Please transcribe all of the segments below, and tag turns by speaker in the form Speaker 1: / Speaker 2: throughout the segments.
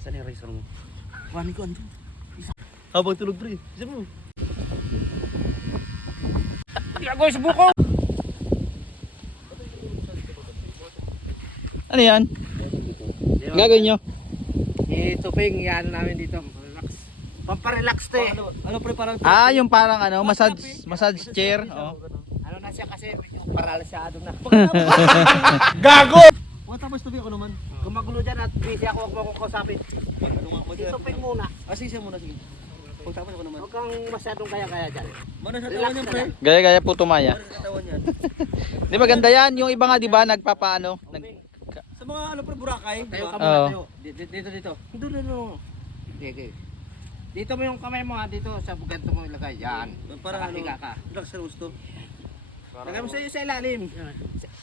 Speaker 1: Saan yung razor mo?
Speaker 2: Kuhanin ko andun.
Speaker 1: Habang tulog pre. Isa mo.
Speaker 2: Gago sa buko!
Speaker 3: Ano yan? Gagawin nyo?
Speaker 2: Ituping, yan namin dito. Relax. Pamparelax to eh.
Speaker 1: Ano, ano pre parang
Speaker 3: Ah, yung parang ano, massage, massage chair. Oh.
Speaker 2: Ano na siya kasi medyo paralisyado na.
Speaker 1: Mga tapos tabi ako naman.
Speaker 2: Kung magulo dyan at busy ako, huwag mo akong kausapin.
Speaker 1: Ano nga mag
Speaker 2: Ituping muna.
Speaker 1: Ah, sige muna sige. Pag tapos ako naman.
Speaker 2: Huwag kang masyadong kaya-kaya dyan.
Speaker 1: Mana sa
Speaker 2: Relax
Speaker 1: tawan yan
Speaker 2: ka
Speaker 1: pre.
Speaker 3: Gaya-gaya po tumaya.
Speaker 1: Mana sa tawan yan.
Speaker 3: Di maganda yan? Yung iba nga, di ba, nagpapaano? Nag,
Speaker 1: Sa mga ano pre Boracay.
Speaker 2: Tayo ka muna, tayo. Dito, dito, dito. Dito, dito. Dito mo yung kamay mo ha, dito sa ganito mo ilagay. Yan.
Speaker 1: Para ano. Relax sa gusto.
Speaker 2: Lagay mo sa sa ilalim.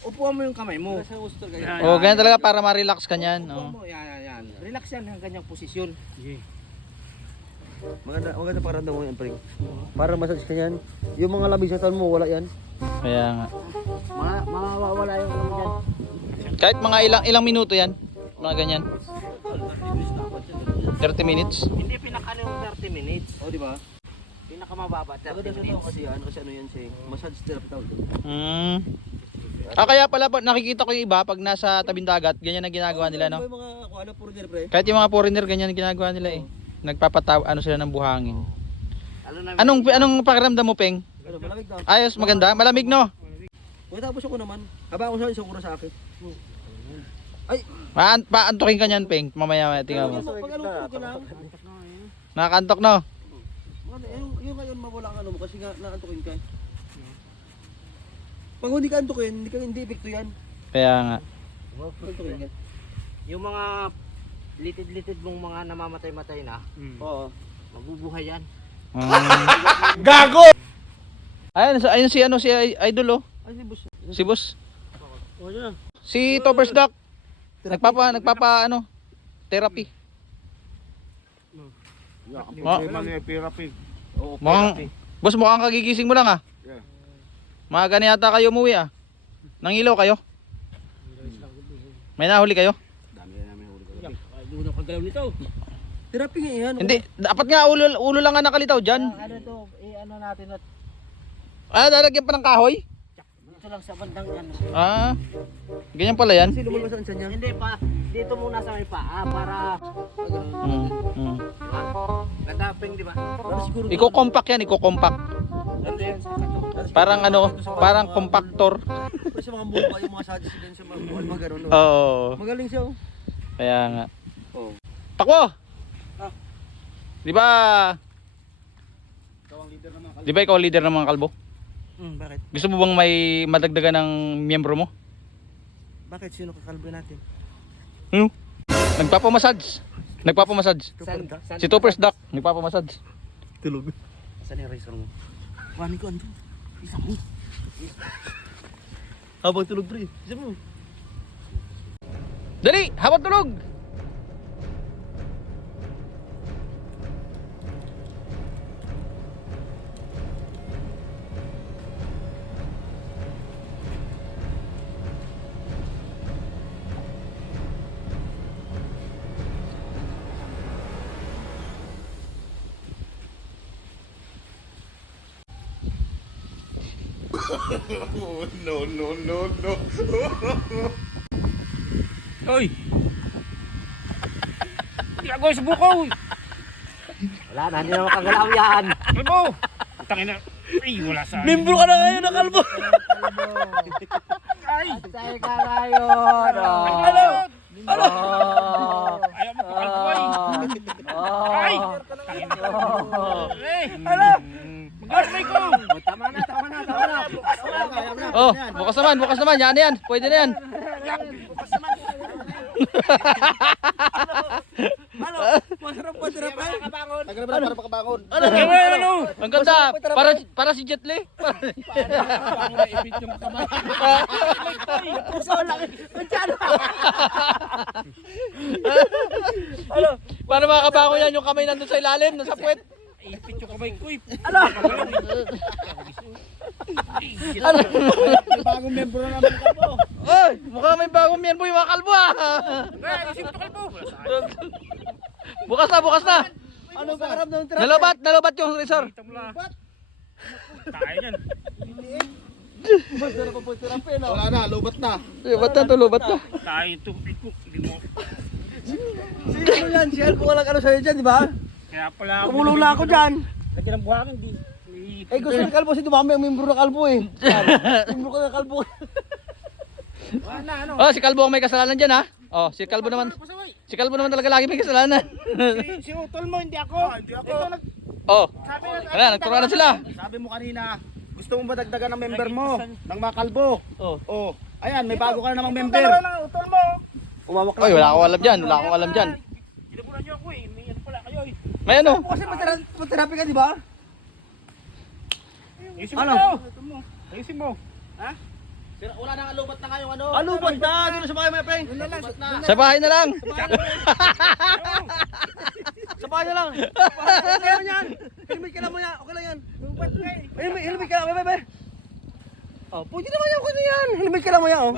Speaker 2: Upuan mo yung kamay mo.
Speaker 1: Relax sa gusto kaya.
Speaker 3: oh, ganyan talaga para ma-relax ka niyan.
Speaker 2: Upuan
Speaker 3: Oh.
Speaker 2: mo, yan, yan, yan. Relax yan ang ganyang posisyon.
Speaker 1: Maganda, maganda para mo yan pre. Para massage ka yan. Yung mga lamig sa taon mo wala yan.
Speaker 3: Kaya nga.
Speaker 2: Ma mawawala yung ano dyan.
Speaker 3: Kahit mga ilang ilang minuto yan. Mga ganyan. 30 minutes.
Speaker 2: Hindi pinakano yung 30 minutes.
Speaker 1: Oh, di ba?
Speaker 2: Pinakamababa, 30
Speaker 1: Maganda sa tao
Speaker 2: minutes.
Speaker 1: kasi ano kasi ano yan siya. Massage therapy tawag. doon.
Speaker 3: Hmm. Ah, kaya pala pag nakikita ko yung iba pag nasa tabing dagat, ganyan ang ginagawa nila, no?
Speaker 1: Yung mga kung ano puro din pre?
Speaker 3: Kahit yung mga foreigner, ganyan ang ginagawa nila eh. Nagpapataw, ano sila ng buhangin.
Speaker 2: Ano
Speaker 3: Anong anong pakiramdam mo, Peng?
Speaker 1: Ano malamig daw.
Speaker 3: Ayos, maganda. Malamig, no?
Speaker 1: Kung tapos ako naman, haba ako sa isang oras sa akin. Ay,
Speaker 3: Paan, paantokin ka niyan, Peng. Mamaya, mamaya, tingnan mo.
Speaker 1: pag ano ko ka lang.
Speaker 3: Nakakantok, no?
Speaker 1: Ano, yung, yung ngayon mawala ang ano mo kasi nga naantukin ka. eh. Pag hindi ka antukin, hindi ka hindi epekto yan.
Speaker 3: Kaya nga.
Speaker 1: Antukin.
Speaker 2: Yung mga litid-litid mong mga namamatay-matay na,
Speaker 1: Oo.
Speaker 2: mabubuhay yan.
Speaker 3: Mm. Ayun, sa- ayun si ano si I- Idol oh.
Speaker 1: Ay, si boss.
Speaker 3: Si boss.
Speaker 1: Oh, yun.
Speaker 3: Si Toppers Doc. Nagpapa nagpapa ano? Therapy. Ma-
Speaker 1: Oo,
Speaker 3: mukhang boss mukhang kagigising mo lang ah.
Speaker 4: Yeah.
Speaker 3: Maaga na yata kayo umuwi ah. Nangilaw kayo? May nahuli kayo?
Speaker 2: Doon ako galaw nito.
Speaker 1: Therapy nga yan.
Speaker 3: Hindi, dapat nga ulo, ulo lang nga nakalitaw dyan.
Speaker 2: Ano to, i-ano natin at
Speaker 3: Ah, lalagyan pa ng kahoy?
Speaker 2: dito lang sa bandang ano.
Speaker 3: Ah, ganyan pala yan.
Speaker 1: Kasi lumalabas ang niya.
Speaker 2: Hindi pa, dito muna sa may paa para
Speaker 3: Mm, mm.
Speaker 2: nadaping, di ba?
Speaker 3: Iko-compact yan, iko-compact.
Speaker 2: Ano yan?
Speaker 3: Parang ano, parang compactor.
Speaker 1: Pero sa mga mukha, yung mga sadis din sa mga mukha, mga ganun. no?
Speaker 3: Oo.
Speaker 1: Magaling siya. oh.
Speaker 3: Kaya nga.
Speaker 1: Oo.
Speaker 3: Takbo!
Speaker 1: Ah.
Speaker 3: Di ba? Di ba ikaw ang leader ng mga kalbo?
Speaker 1: Hmm, bakit?
Speaker 3: Gusto mo bang may madagdagan ng miyembro mo?
Speaker 1: Bakit? Sino kakalbo natin?
Speaker 3: Hmm? Nagpapamassage. Nagpapamassage.
Speaker 2: San,
Speaker 3: Si Toppers Duck, nagpapamassage.
Speaker 1: Tulog.
Speaker 2: Saan yung razor mo?
Speaker 1: Kuhanin ko andun. Habang tulog pre.
Speaker 3: Dali! Habang tulog!
Speaker 2: Hoy! Gago sa buko! Wala na, hindi na makagalaw yan.
Speaker 5: Kalbo! Tangina. Ay, wala sa
Speaker 1: Membro ka na ngayon ng kalbo.
Speaker 5: Ay!
Speaker 2: Say ka ngayon!
Speaker 5: Ano?
Speaker 2: Ano?
Speaker 5: Ayaw mo kalbo ay! Ay! Eh!
Speaker 2: Ano?
Speaker 5: Mag-aramay ko!
Speaker 2: Tama na, tama na, tama na.
Speaker 3: Oh, bukas naman, bukas naman. Yan yan. Pwede na yan.
Speaker 1: Ano? Masarap ba therapy? Tagal ba para makabangon?
Speaker 3: Ano?
Speaker 5: Ano?
Speaker 3: Ang ganda. Para, para si Jet Li. Para makakabango yan yung kamay nandun sa ilalim, nasa puwet.
Speaker 5: Ipit yung kamay ko eh.
Speaker 2: Bagong membro na naman ka po.
Speaker 3: Oy, mukhang may bagong miyembro yung mga kalbo ah.
Speaker 5: Ay, isip to kalbo!
Speaker 3: Bukas na, bukas na.
Speaker 1: Ano ba karap ng trap?
Speaker 3: Nalobat, nalobat yung resor.
Speaker 5: Tayo yan.
Speaker 1: Masarap pa po trap eh, no?
Speaker 2: Wala na, lubat na.
Speaker 3: Lobat na to, lobat na.
Speaker 5: Tayo ito. Ito. Hindi mo.
Speaker 1: Si ano yan? Si Alpo walang ano sa'yo dyan, di ba?
Speaker 5: Kaya pala.
Speaker 1: Tumulong na ako dyan.
Speaker 5: Lagyan ng buhakan. Di.
Speaker 1: Eh gusto ng kalbo si dumami ang membro ng kalbo eh. membro ka ng kalbo.
Speaker 5: Wala ano.
Speaker 3: Oh, si Kalbo ang may kasalanan dyan ha. Oh, si Kalbo naman. Si Kalbo naman talaga lagi may kasalanan.
Speaker 5: Si, si Utol mo, hindi ako. hindi ako. Ito, nag,
Speaker 3: oh,
Speaker 5: sabi na,
Speaker 3: wala, nagturuan na sila.
Speaker 2: Sabi mo kanina, gusto mo ba dagdagan ng member mo? Ng mga kalbo?
Speaker 1: Oh.
Speaker 2: Oh. Ayan, may bago ka na namang
Speaker 5: Ito,
Speaker 2: member.
Speaker 5: dalawa ng Utol mo.
Speaker 1: Umawak
Speaker 3: Oy, wala akong alam dyan, wala akong alam dyan.
Speaker 5: Ginabunan niyo ako eh. May ano pala kayo eh.
Speaker 3: May ano?
Speaker 1: Kasi matera- materapi ka, di ba?
Speaker 5: Ayusin mo
Speaker 1: Ano?
Speaker 5: to. Ayusin mo.
Speaker 2: Wala na nga lubat na ngayong ano.
Speaker 1: Ano ba na? Doon sa bahay.
Speaker 2: Lubat na.
Speaker 3: Sa bahay na lang.
Speaker 1: Sa bahay na lang. Okay lang yan. Helmet ka lang mo yan. Okay lang yan.
Speaker 5: Lubat ka eh.
Speaker 1: Helmet ka lang. Bye, bye, bye. Oh, pwede naman yan. Na yan. Helmet ka lang mo yan. Oh.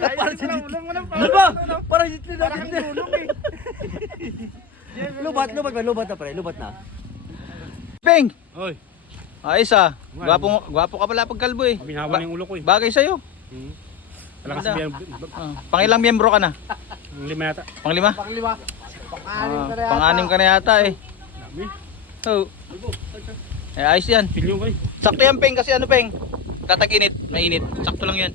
Speaker 5: Lang. Ulang mo lang.
Speaker 1: Ano ba? Para na
Speaker 5: Parang
Speaker 1: jitli.
Speaker 5: tulong eh.
Speaker 1: Lubat, lubat ba? Lubat na pre. Lubat na.
Speaker 3: Peng!
Speaker 5: Oy.
Speaker 3: Ayos ah. Gwapo, gwapo ka pala pag kalbo eh.
Speaker 5: Na yung ulo ko eh.
Speaker 3: Bagay sa'yo.
Speaker 5: Kasi
Speaker 3: Ganda.
Speaker 5: biyan.
Speaker 3: Ah, pangilang miyembro ka na?
Speaker 5: Lima yata.
Speaker 3: Panglima?
Speaker 2: Panglima.
Speaker 3: Ah, Pang-anim ka na yata eh.
Speaker 5: Dami.
Speaker 3: Oh. Eh, ayos yan.
Speaker 5: Eh.
Speaker 3: Sakto yan, Peng, kasi ano, Peng? Tatag-init, mainit. Sakto lang yan.